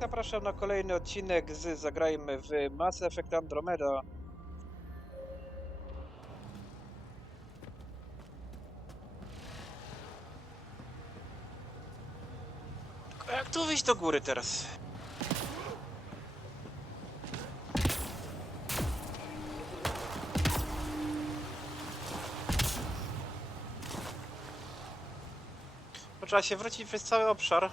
Zapraszam na kolejny odcinek z Zagrajmy w Mass Effect Andromeda. A jak tu wyjść do góry teraz? Bo trzeba się wrócić przez cały obszar.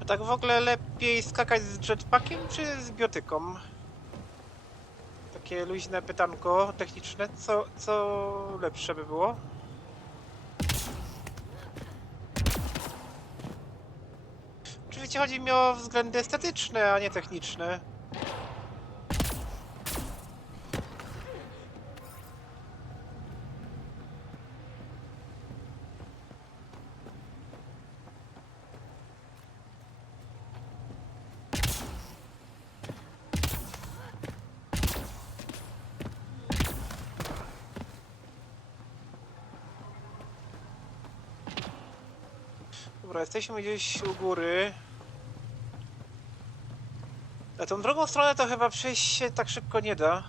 A tak w ogóle lepiej skakać z jetpackiem czy z biotyką? Takie luźne pytanko techniczne. Co lepsze by było? Oczywiście chodzi mi o względy estetyczne, a nie techniczne. Dobra, jesteśmy gdzieś u góry. Na tą drugą stronę to chyba przejść się tak szybko nie da.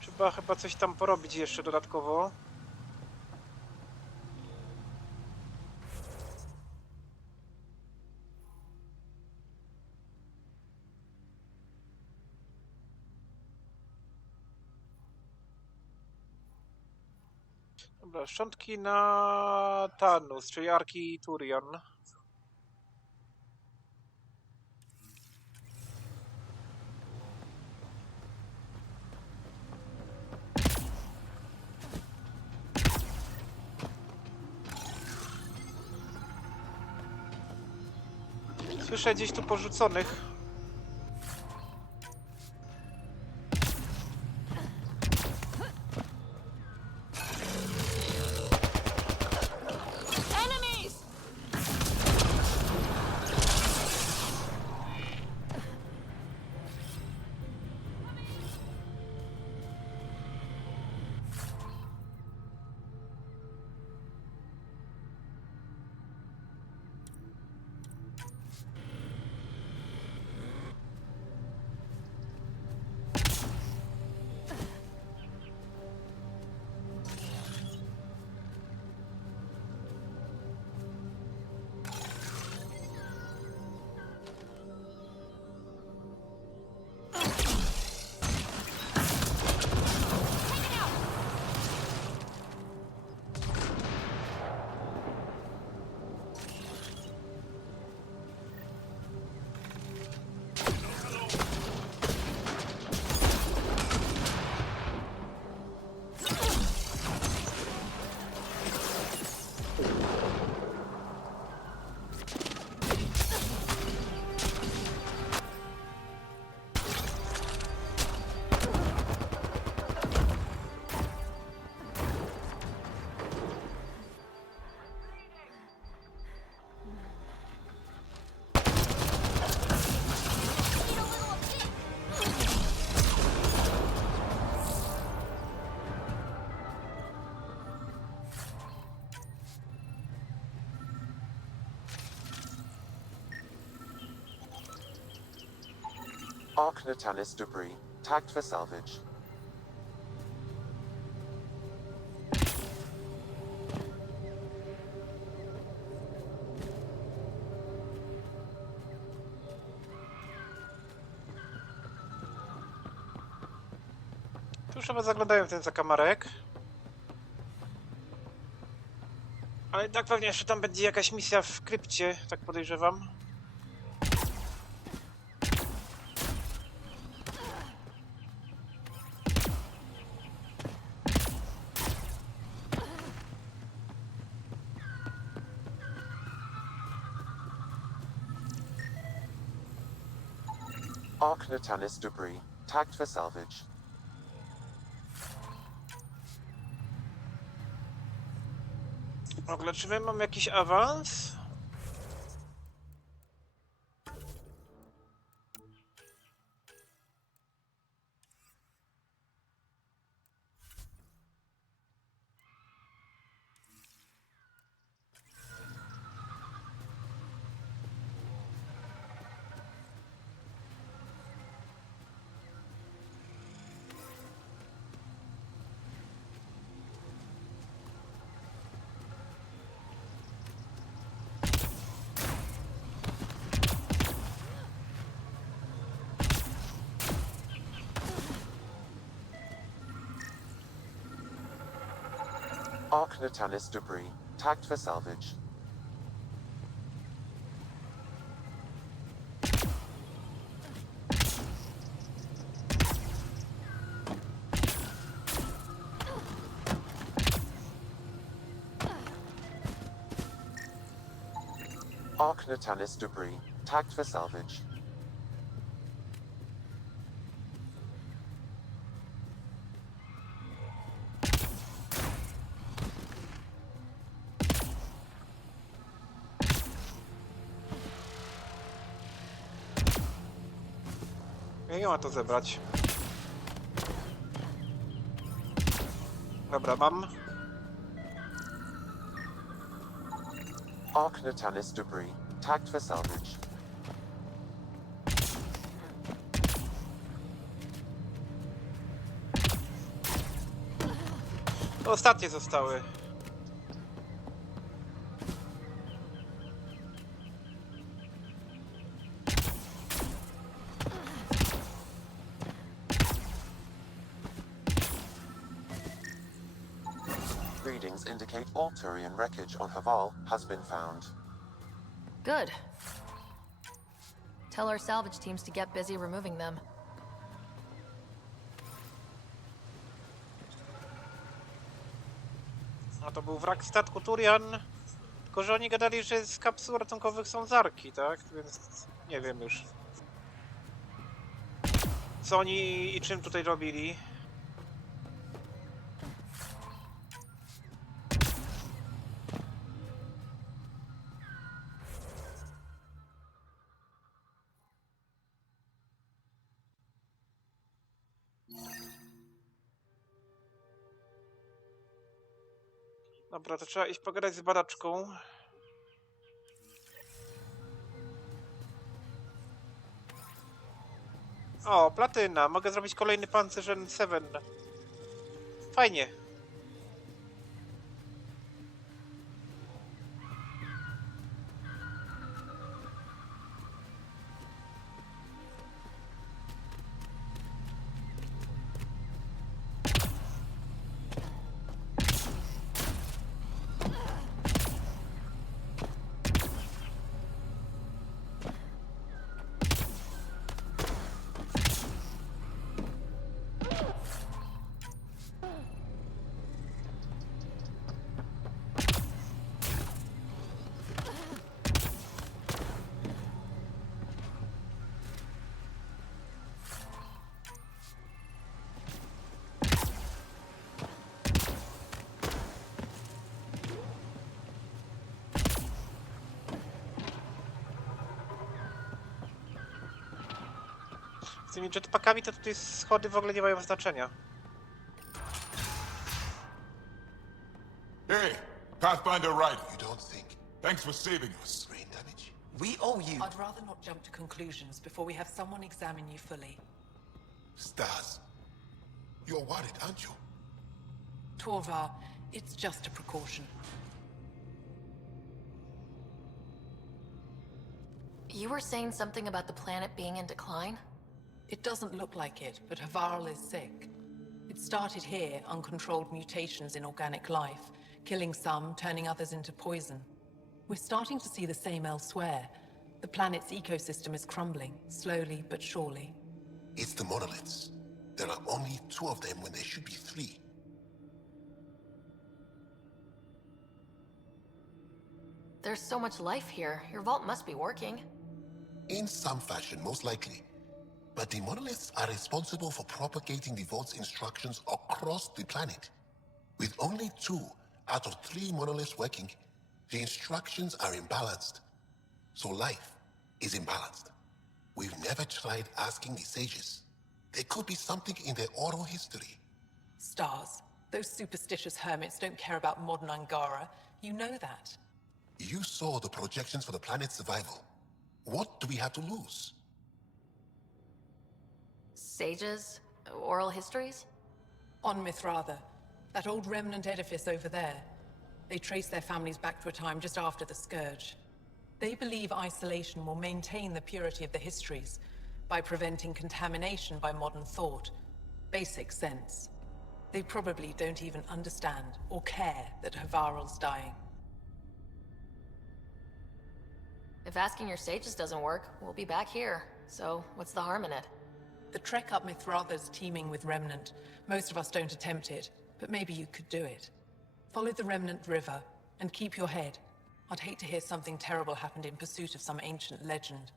Trzeba chyba coś tam porobić jeszcze dodatkowo. Dobra, szczątki na Tanus, czyli Arki Turian. Słyszę gdzieś tu porzuconych. Archnatanis debris, tagged for salvage. Tu już chyba zaglądają w ten zakamarek. Ale tak pewnie jeszcze tam będzie jakaś misja w krypcie, tak podejrzewam. Archnatanis debris, tagged for salvage. W ogóle, czy my mamy jakiś awans? Archnatanis debris, tagged for salvage. Archnatanis debris, tagged for salvage. Ja nie ma to zebrać. Dobra, mam. Archnatanis debris, tagged for salvage. To ostatnie zostały. Readings indicate all Turian wreckage on Haval has been found. Good. Tell our salvage teams to get busy removing them. A to był wrak statku Turian. Tylko, że oni gadali, że z kapsuł ratunkowych są zarki, tak? Więc nie wiem już. Co oni i czym tutaj robili. Dobra, to trzeba iść pogadać z badaczką. O, platyna. Mogę zrobić kolejny pancerz N7. Fajnie. Z tymi jetpackami to tutaj schody w ogóle nie mają znaczenia. Hey, Pathfinder Rider. You don't think? Thanks for saving us. Brain damage? We owe you. I'd rather not jump to conclusions before we have someone examine you fully. Stars, you're worried, aren't you? Torvar, it's just a precaution. You were saying something about the planet being in decline? It doesn't look like it, but Havarl is sick. It started here, uncontrolled mutations in organic life, killing some, turning others into poison. We're starting to see the same elsewhere. The planet's ecosystem is crumbling, slowly but surely. It's the monoliths. There are only 2 of them when there should be 3. There's so much life here. Your vault must be working. In some fashion, most likely. But the monoliths are responsible for propagating the vault's instructions across the planet. With only 2 out of 3 monoliths working, the instructions are imbalanced. So life is imbalanced. We've never tried asking the sages. There could be something in their oral history. Stars. Those superstitious hermits don't care about modern Angara. You know that. You saw the projections for the planet's survival. What do we have to lose? Sages? Oral histories? On Mithratha, that old remnant edifice over there. They trace their families back to a time just after the Scourge. They believe isolation will maintain the purity of the histories by preventing contamination by modern thought. Basic sense. They probably don't even understand or care that Havarl's dying. If asking your sages doesn't work, we'll be back here. So, what's the harm in it? The trek up Mithratha's teeming with Remnant. Most of us don't attempt it, but maybe you could do it. Follow the Remnant River, and keep your head. I'd hate to hear something terrible happened in pursuit of some ancient legend.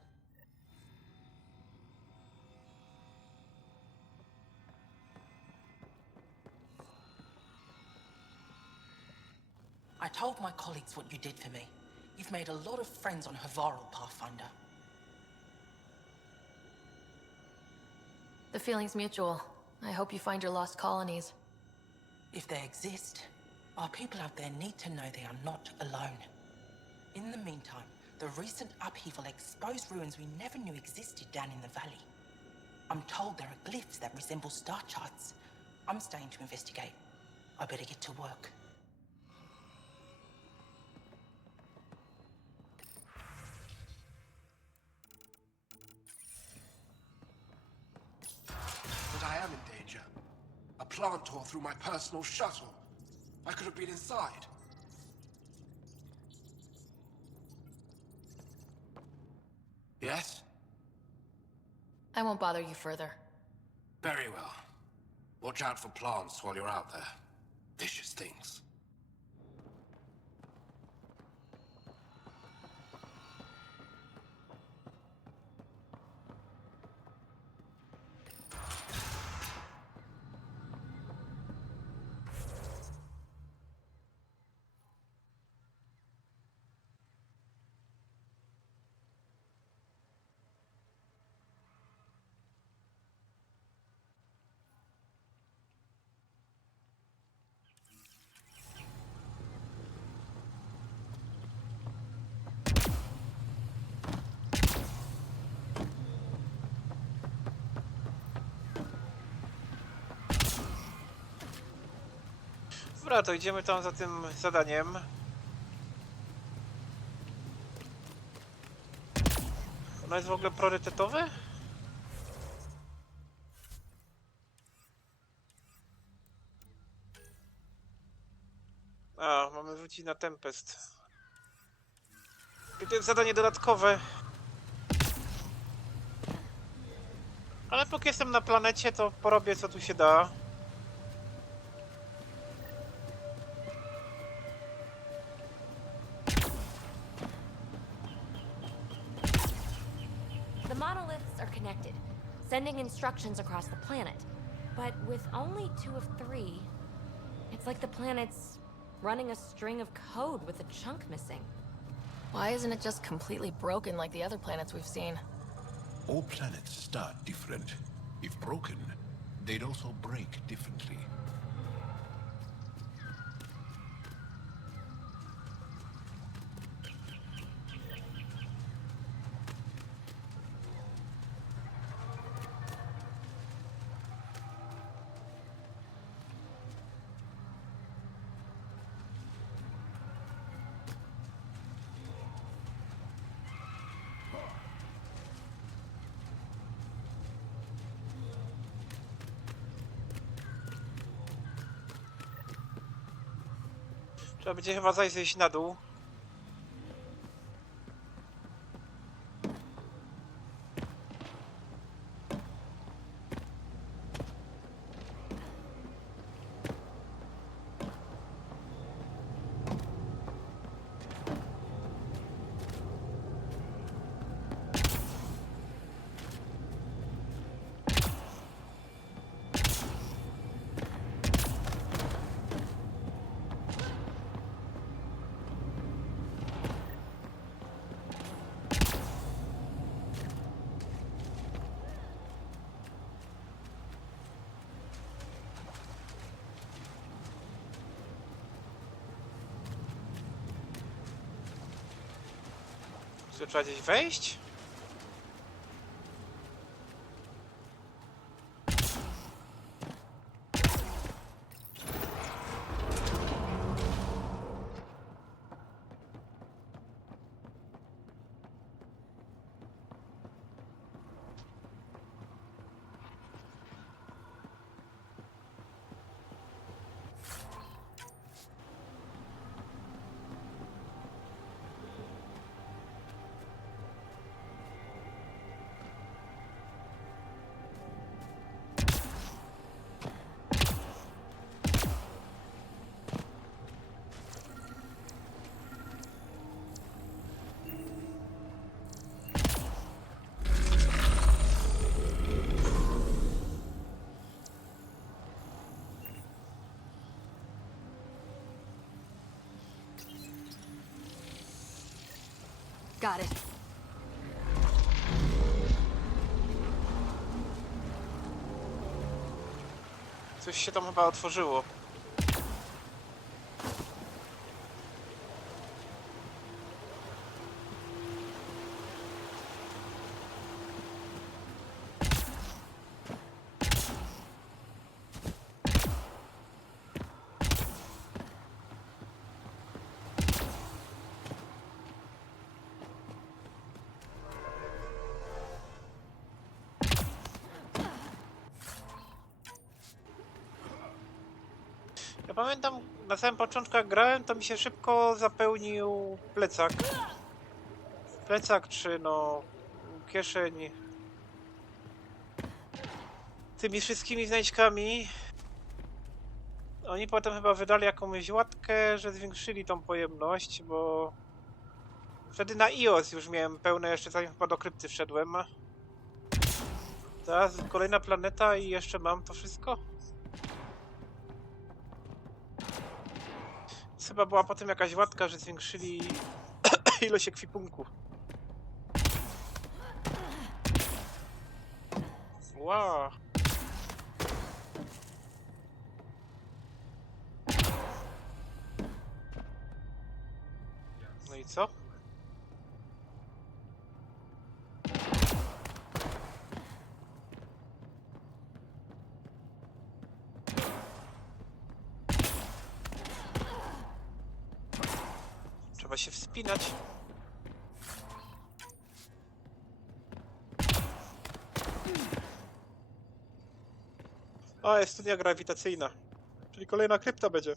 I told my colleagues what you did for me. You've made a lot of friends on Havarl, Pathfinder. The feeling's mutual. I hope you find your lost colonies. If they exist, our people out there need to know they are not alone. In the meantime, the recent upheaval exposed ruins we never knew existed down in the valley. I'm told there are glyphs that resemble star charts. I'm staying to investigate. I better get to work. But I am in danger. A plant tore through my personal shuttle. I could have been inside. Yes? I won't bother you further. Very well. Watch out for plants while you're out there. Vicious things. Dobra, to idziemy tam za tym zadaniem. Ono jest w ogóle priorytetowe? A, mamy wrócić na Tempest. I to jest zadanie dodatkowe. Ale póki jestem na planecie, to porobię co tu się da. The monoliths are connected, sending instructions across the planet. But with only 2 of 3, it's like the planet's running a string of code with a chunk missing. Why isn't it just completely broken like the other planets we've seen? All planets start different. If broken, they'd also break differently. Trzeba będzie chyba zajść na dół. Czy trzeba gdzieś wejść? Got it. Coś się tam chyba otworzyło. Ja pamiętam, na samym początku jak grałem, to mi się szybko zapełnił plecak. Plecak czy no kieszeń tymi wszystkimi znajdźkami. Oni potem chyba wydali jakąś łatkę, że zwiększyli tą pojemność, bo wtedy na iOS już miałem pełne, jeszcze zanim chyba do krypty wszedłem. Teraz kolejna planeta i jeszcze mam to wszystko. Chyba była potem jakaś łatka, że zwiększyli ilość ekwipunku. Wow. No i co? Trzeba się wspinać. O, jest studnia grawitacyjna. Czyli kolejna krypta będzie.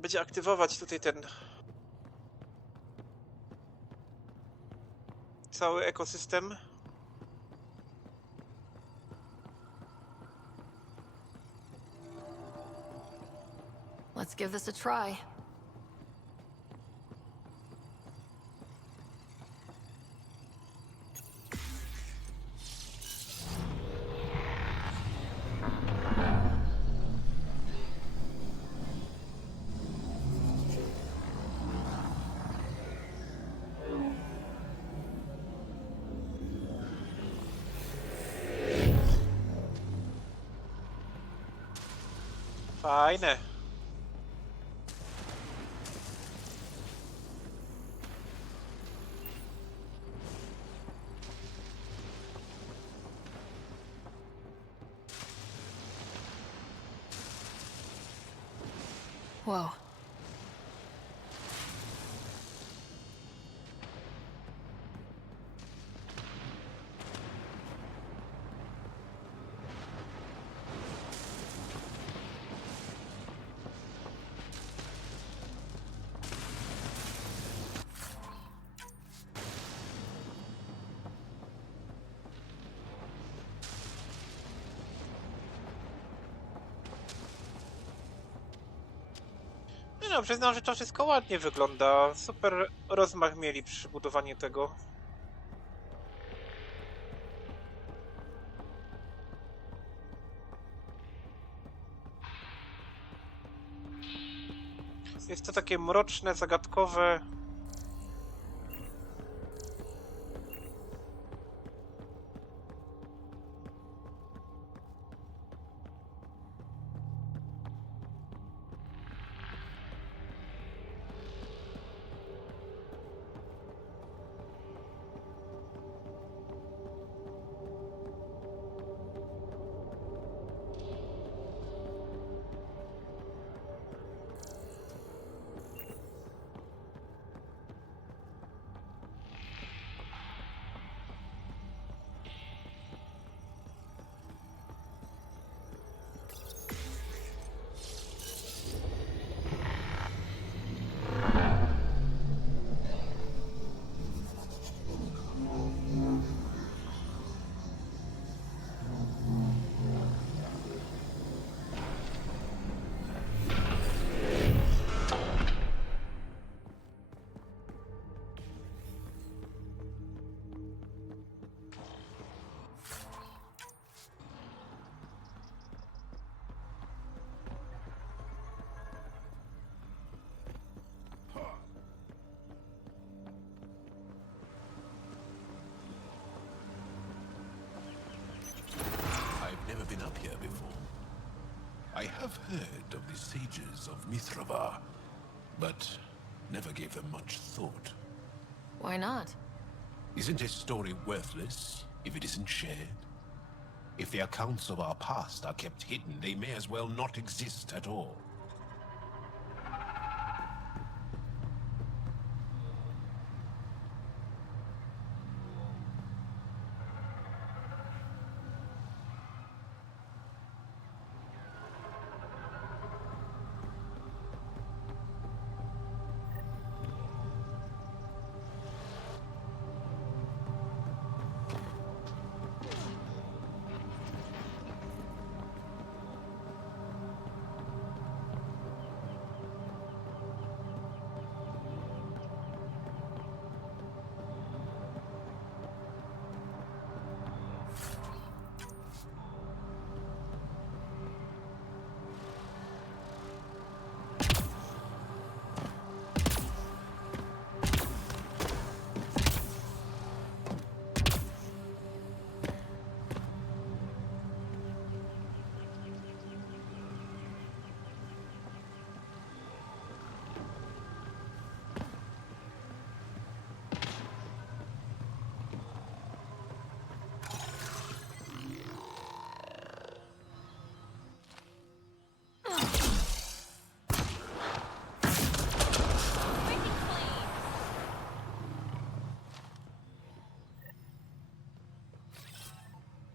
Będzie aktywować tutaj ten cały ekosystem. Let's give this a try. Fajne. Whoa. No, przyznam, że to wszystko ładnie wygląda. Super rozmach mieli przy budowaniu tego. Jest to takie mroczne, zagadkowe. I've never been up here before. I have heard of the sages of Mithrava, but never gave them much thought. Why not? Isn't a story worthless if it isn't shared? If the accounts of our past are kept hidden, they may as well not exist at all.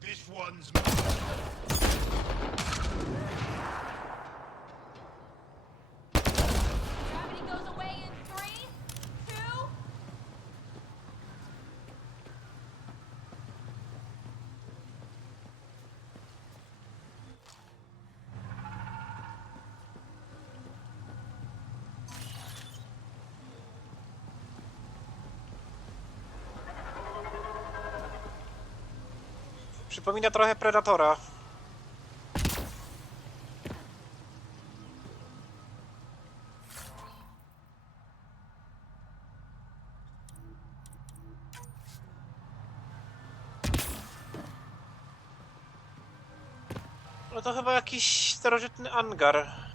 This one's Gravity goes away in 3, 2. Przypomina trochę Predatora. No to chyba jakiś starożytny angar.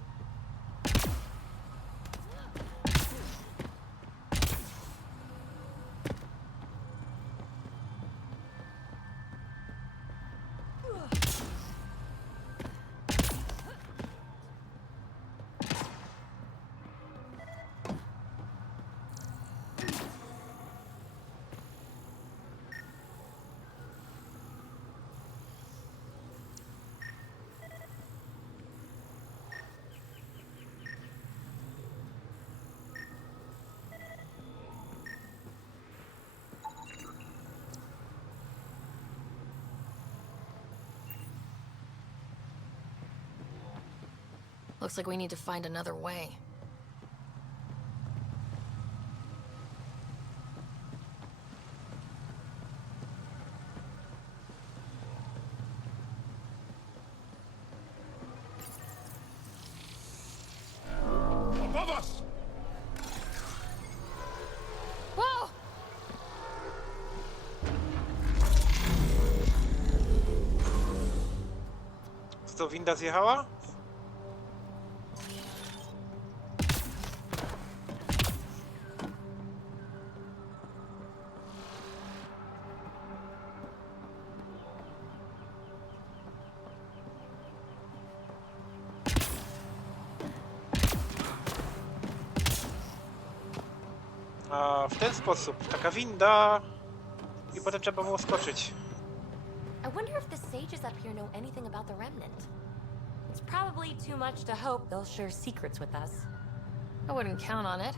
Looks like we need to find another way. Co, winda zjechała? A w ten sposób, taka winda i potem trzeba było skoczyć. I wonder if the sages up here know anything about the remnant. It's probably too much to hope they'll share secrets with us. I wouldn't count on it.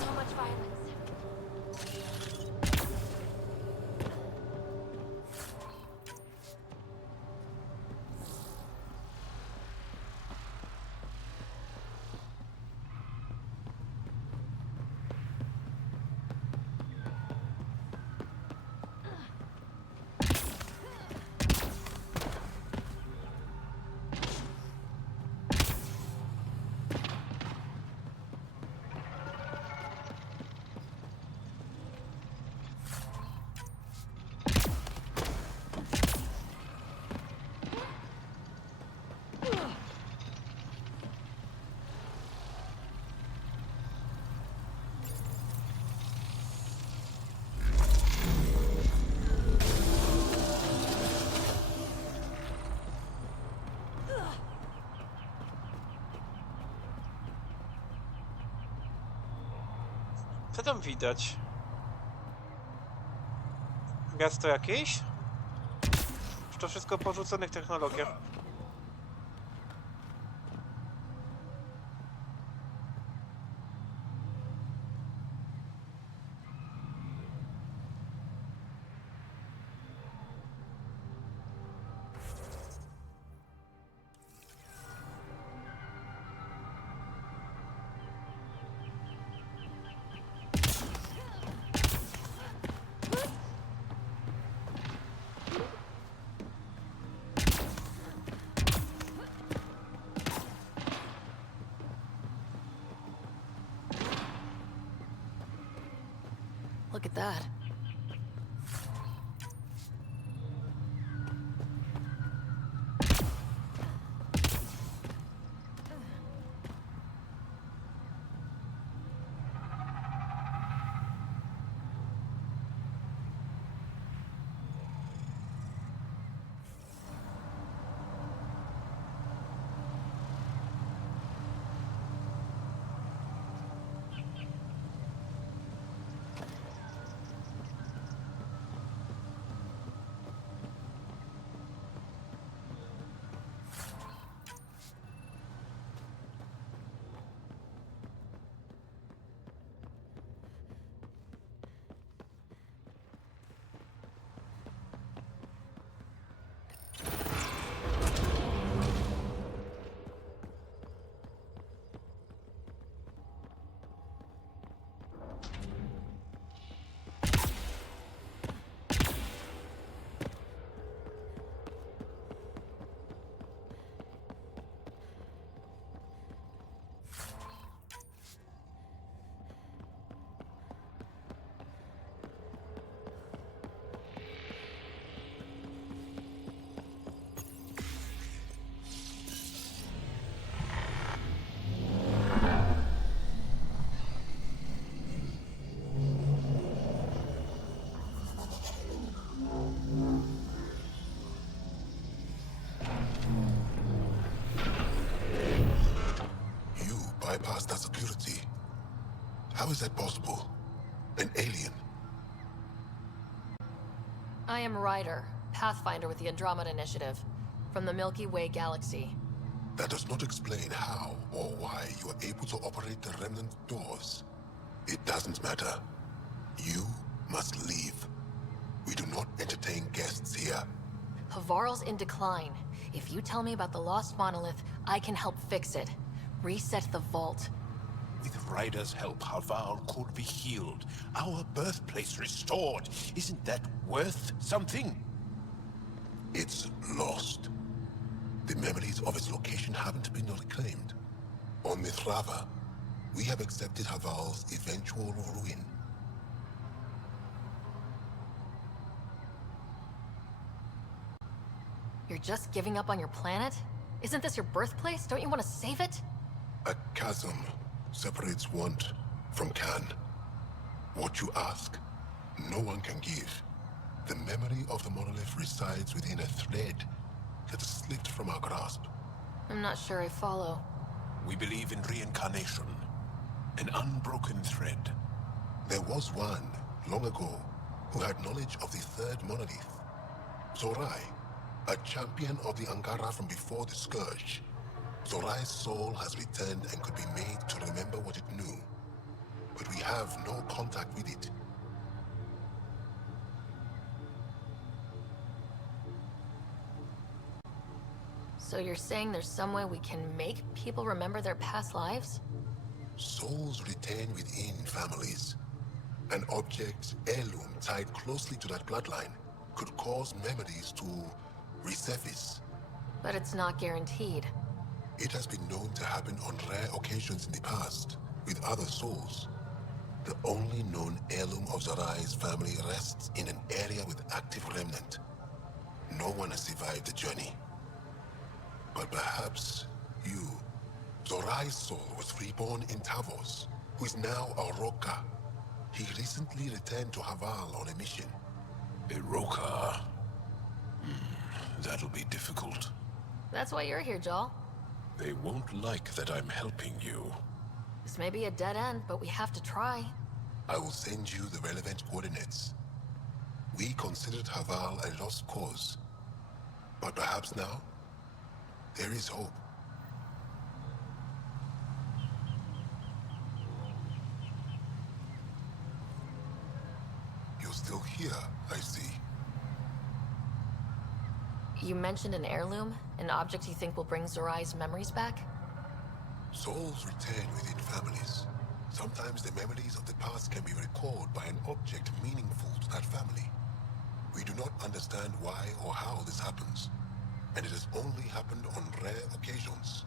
So much violence. Co tam widać? Miasto jakieś? Czy to wszystko po porzuconych technologiach? Look at that. bypass that security. How is that possible? An alien? I am Ryder, Pathfinder with the Andromeda Initiative, from the Milky Way galaxy. That does not explain how or why you are able to operate the remnant doors. It doesn't matter. You must leave. We do not entertain guests here. Havarl's in decline. If you tell me about the lost monolith, I can help fix it. Reset the vault. With Ryder's help, Haval could be healed. Our birthplace restored. Isn't that worth something? It's lost. The memories of its location haven't been reclaimed. On Mithrava, we have accepted Haval's eventual ruin. You're just giving up on your planet? Isn't this your birthplace? Don't you want to save it? A chasm separates want from can. What you ask, no one can give. The memory of the monolith resides within a thread that slipped from our grasp. I'm not sure I follow. We believe in reincarnation. An unbroken thread. There was one, long ago, who had knowledge of the third monolith. Zorai, a champion of the Angara from before the Scourge. Zorai's soul has returned and could be made to remember what it knew. But we have no contact with it. So you're saying there's some way we can make people remember their past lives? Souls retain within families. An object, heirloom tied closely to that bloodline could cause memories to resurface. But it's not guaranteed. It has been known to happen on rare occasions in the past, with other souls. The only known heirloom of Zorai's family rests in an area with active remnant. No one has survived the journey. But perhaps you. Zorai's soul was reborn in Tavos, who is now a Roka. He recently returned to Haval on a mission. A Roka. That'll be difficult. That's why you're here, Jal. They won't like that I'm helping you. This may be a dead end, but we have to try. I will send you the relevant coordinates. We considered Haval a lost cause. But perhaps now, there is hope. You're still here, I see. You mentioned an heirloom? An object you think will bring Zorai's memories back? Souls return within families. Sometimes the memories of the past can be recalled by an object meaningful to that family. We do not understand why or how this happens, and it has only happened on rare occasions.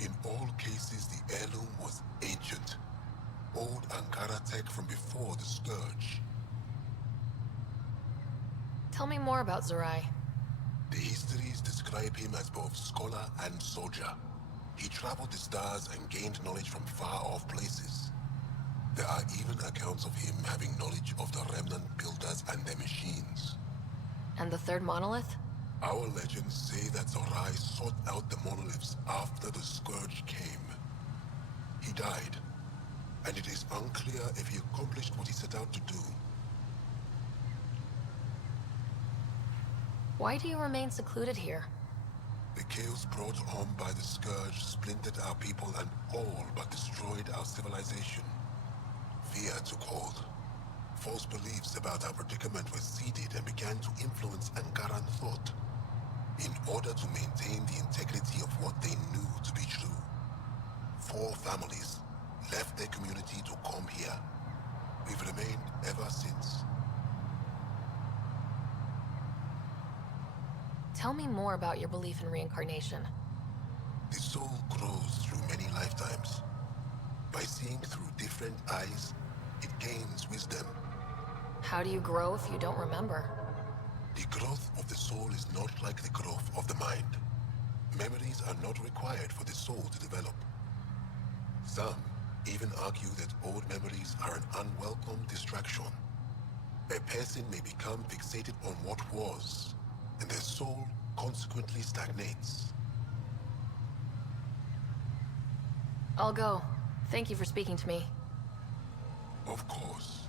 In all cases, the heirloom was ancient. Old Ankara tech from before the Scourge. Tell me more about Zorai. The histories describe him as both scholar and soldier. He traveled the stars and gained knowledge from far-off places. There are even accounts of him having knowledge of the remnant builders and their machines. And the third monolith? Our legends say that Zorai sought out the monoliths after the Scourge came. He died, and it is unclear if he accomplished what he set out to do. Why do you remain secluded here? The chaos brought on by the Scourge splintered our people and all but destroyed our civilization. Fear took hold. False beliefs about our predicament were seeded and began to influence Angaran thought. In order to maintain the integrity of what they knew to be true, 4 families left their community to come here. We've remained ever since. Tell me more about your belief in reincarnation. The soul grows through many lifetimes. By seeing through different eyes, it gains wisdom. How do you grow if you don't remember? The growth of the soul is not like the growth of the mind. Memories are not required for the soul to develop. Some even argue that old memories are an unwelcome distraction. A person may become fixated on what was, and their soul consequently stagnates. I'll go. Thank you for speaking to me. Of course.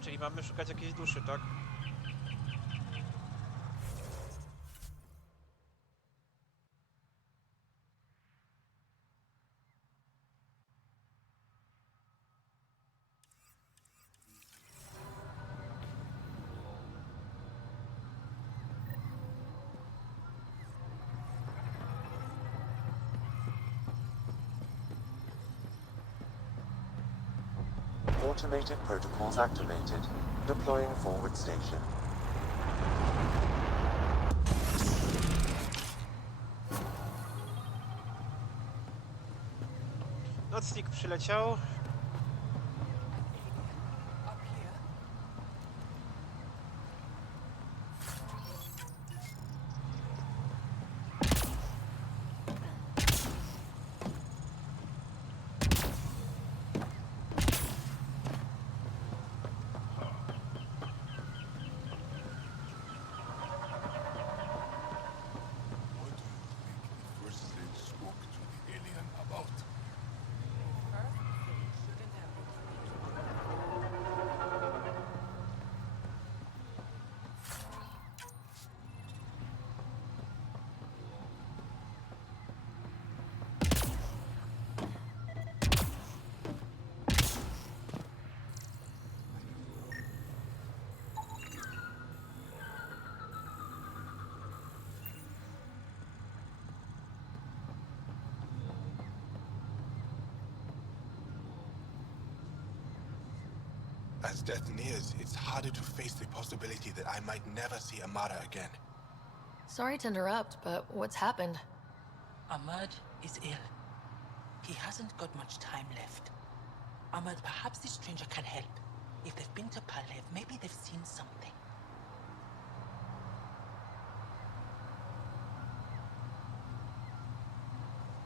Czyli mamy szukać jakiejś duszy, tak? Automated protocols activated. Deploying forward station. Nocnik przyleciał. What do you think the first sage spoke to the alien about? As death nears, it's harder to face the possibility that I might never see Amara again. Sorry to interrupt, but what's happened? Ahmad is ill. He hasn't got much time left. Ahmad, perhaps this stranger can help. If they've been to Palev, maybe they've seen something.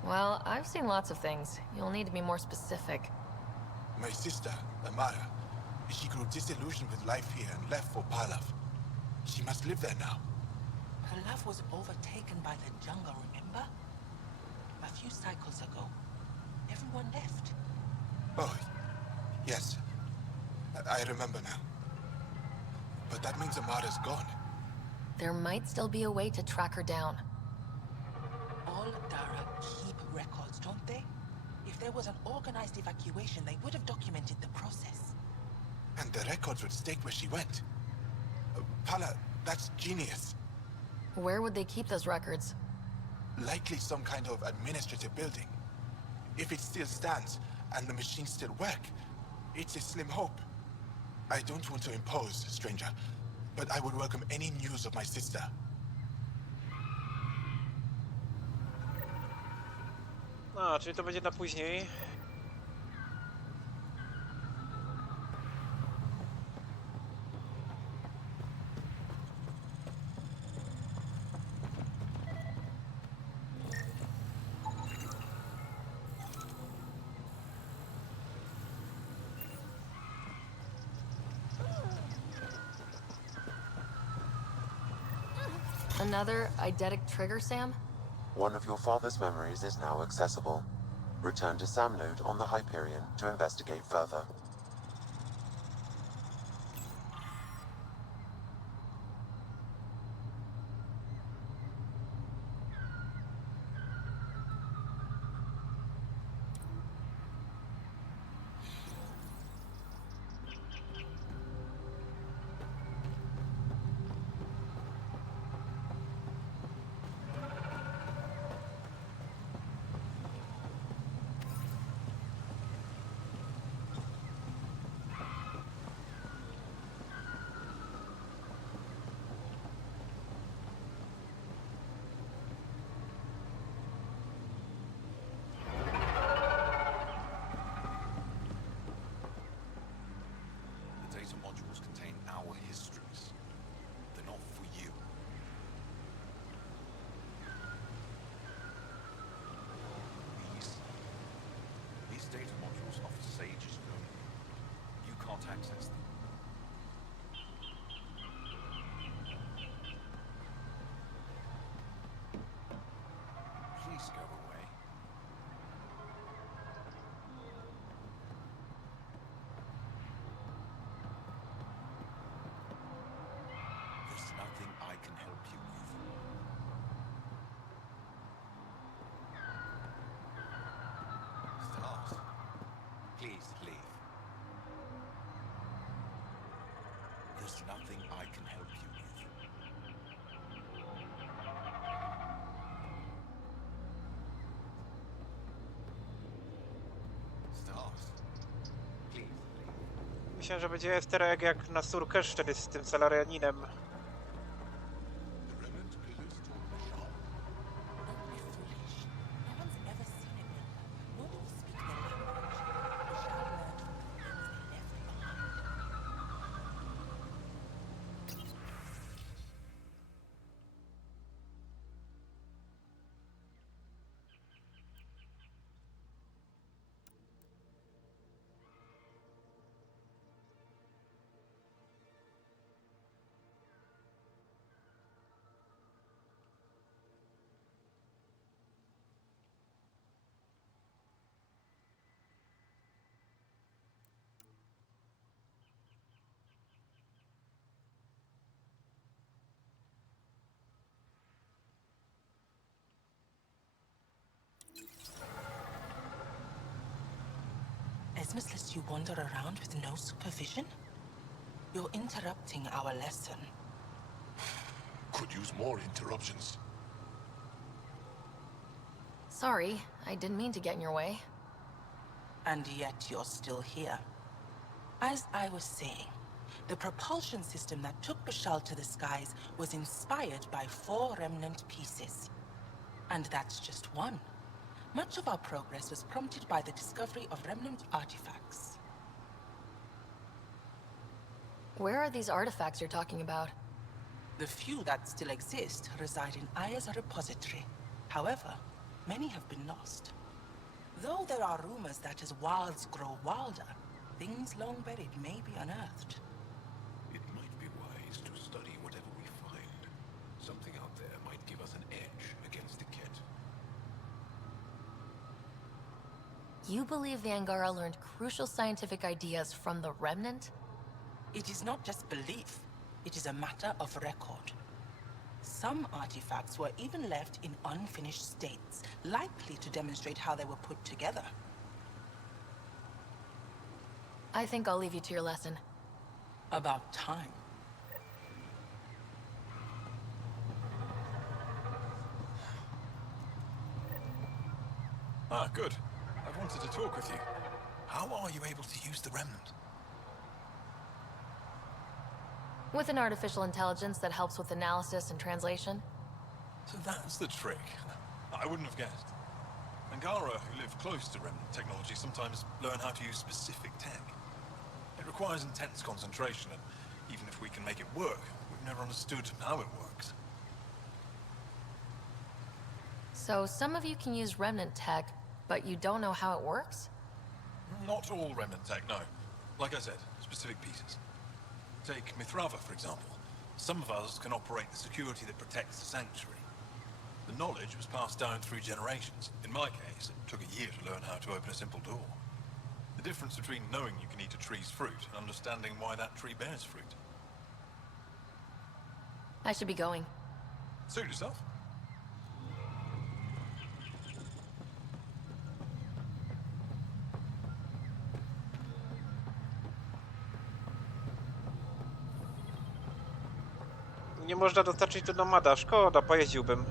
Well, I've seen lots of things. You'll need to be more specific. My sister, Amara, she grew disillusioned with life here and left for Palav. She must live there now. Palev was overtaken by the jungle, remember? A few cycles ago. Everyone left. Oh, yes. I remember now. But that means Amara's gone. There might still be a way to track her down. All Dara keep records, don't they? If there was an organized evacuation, they would have documented the process. And the records would state where she went. Pala, that's genius. Where would they keep those records? Likely some kind of administrative building. If it still stands, and the machines still work, it's a slim hope. I don't want to impose, stranger, but I would welcome any news of my sister. A, czyli to będzie na później. Another eidetic trigger, Sam? One of your father's memories is now accessible. Return to Sam Node on the Hyperion to investigate further. Myślę, że będzie easter egg jak na Surkesz wtedy z tym Salarianinem. The remnant pillars to Bashar. Don't be foolish. No one's ever seen it before, nor do we speak their language. We shall learn from the things they left behind. Esmus lets you wander around with no supervision? You're interrupting our lesson. Could use more interruptions. Sorry, I didn't mean to get in your way. And yet you're still here. As I was saying, the propulsion system that took Bashal to the skies was inspired by 4 remnant pieces. And that's just one. Much of our progress was prompted by the discovery of remnant artifacts. Where are these artifacts you're talking about? The few that still exist reside in Aya's repository. However, many have been lost. Though there are rumors that as wilds grow wilder, things long buried may be unearthed. It might be wise to study whatever we find. Something out there might give us an edge against the kit. You believe the Angara learned crucial scientific ideas from the Remnant? It is not just belief, it is a matter of record. Some artifacts were even left in unfinished states, likely to demonstrate how they were put together. I think I'll leave you to your lesson. About time. Ah, good. I wanted to talk with you. How are you able to use the remnant? With an artificial intelligence that helps with analysis and translation. So that's the trick. I wouldn't have guessed. Angara, who live close to remnant technology, sometimes learn how to use specific tech. It requires intense concentration, and even if we can make it work, we've never understood how it works. So some of you can use Remnant tech, but you don't know how it works? Not all remnant tech, no. Like I said, specific pieces. Take Mithrava, for example. Some of us can operate the security that protects the sanctuary. The knowledge was passed down through generations. In my case, it took a year to learn how to open a simple door. The difference between knowing you can eat a tree's fruit and understanding why that tree bears fruit. I should be going. Suit yourself. Nie można dostarczyć tu nomada, szkoda, pojeździłbym.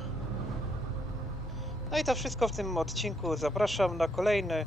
No i to wszystko w tym odcinku. Zapraszam na kolejny.